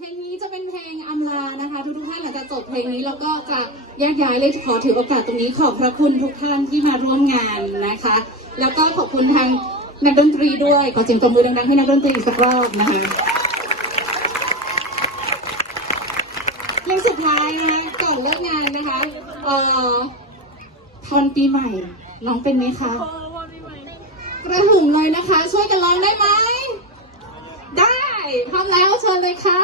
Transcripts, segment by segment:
เพลงนี้จะเป็นเพลงอำลานะคะทุกท่านหลังจากจบเพลงนี้เราก็จะแยกย้ายเลยขอถือโอกาสตรงนี้ขอบพระคุณทุกท่านที่มาร่วมงานนะคะแล้วก็ขอบคุณทางนักดนตรีด้วยขอเสียงปรบมือดังๆให้นักดนตรีสักรอบนะคะเพลงสุดท้ายนะคะก่อนเลิกงานนะคะทอนปีใหม่ร้องเป็นไหมคะกระหึ่มเลยนะคะช่วยกันร้องได้ไหมได้พร้อมแล้วเชิญเลยค่ะ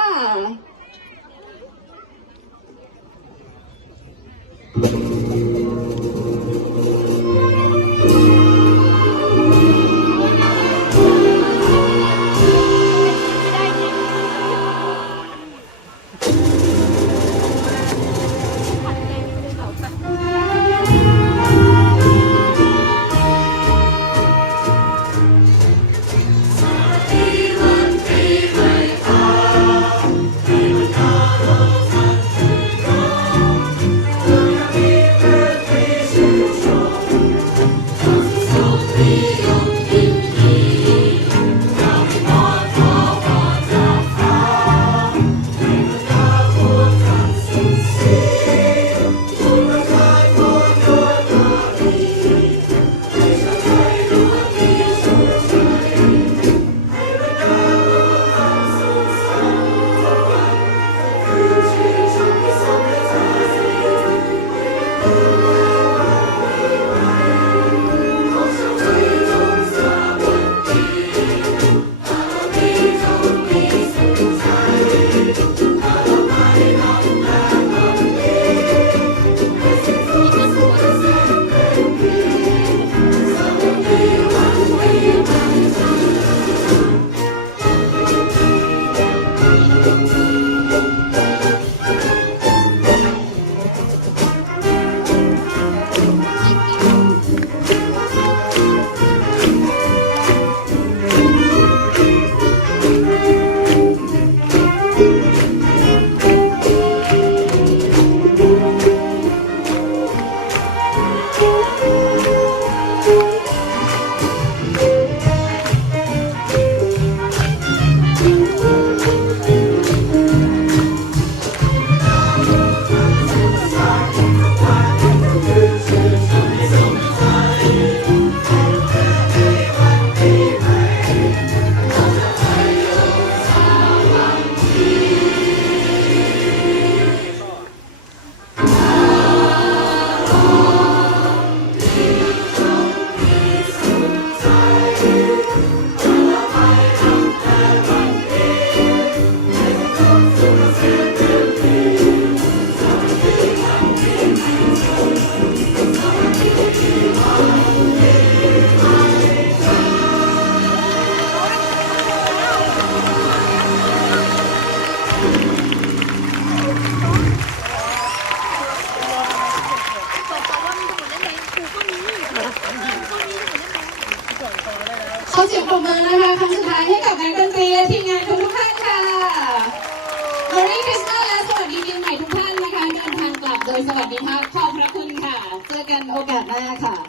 ขอเสียงปรบมือนะคะครั้งสุดท้ายให้กับนักดนตรีและทีมงานทุกท่านค่ะ Merry Christmas และสวัสดีปีใหม่ทุกท่านนะคะเดินทางกลับโดยสวัสดีภาพขอบพระคุณค่ะเจอกันโอกาสหน้าค่ะ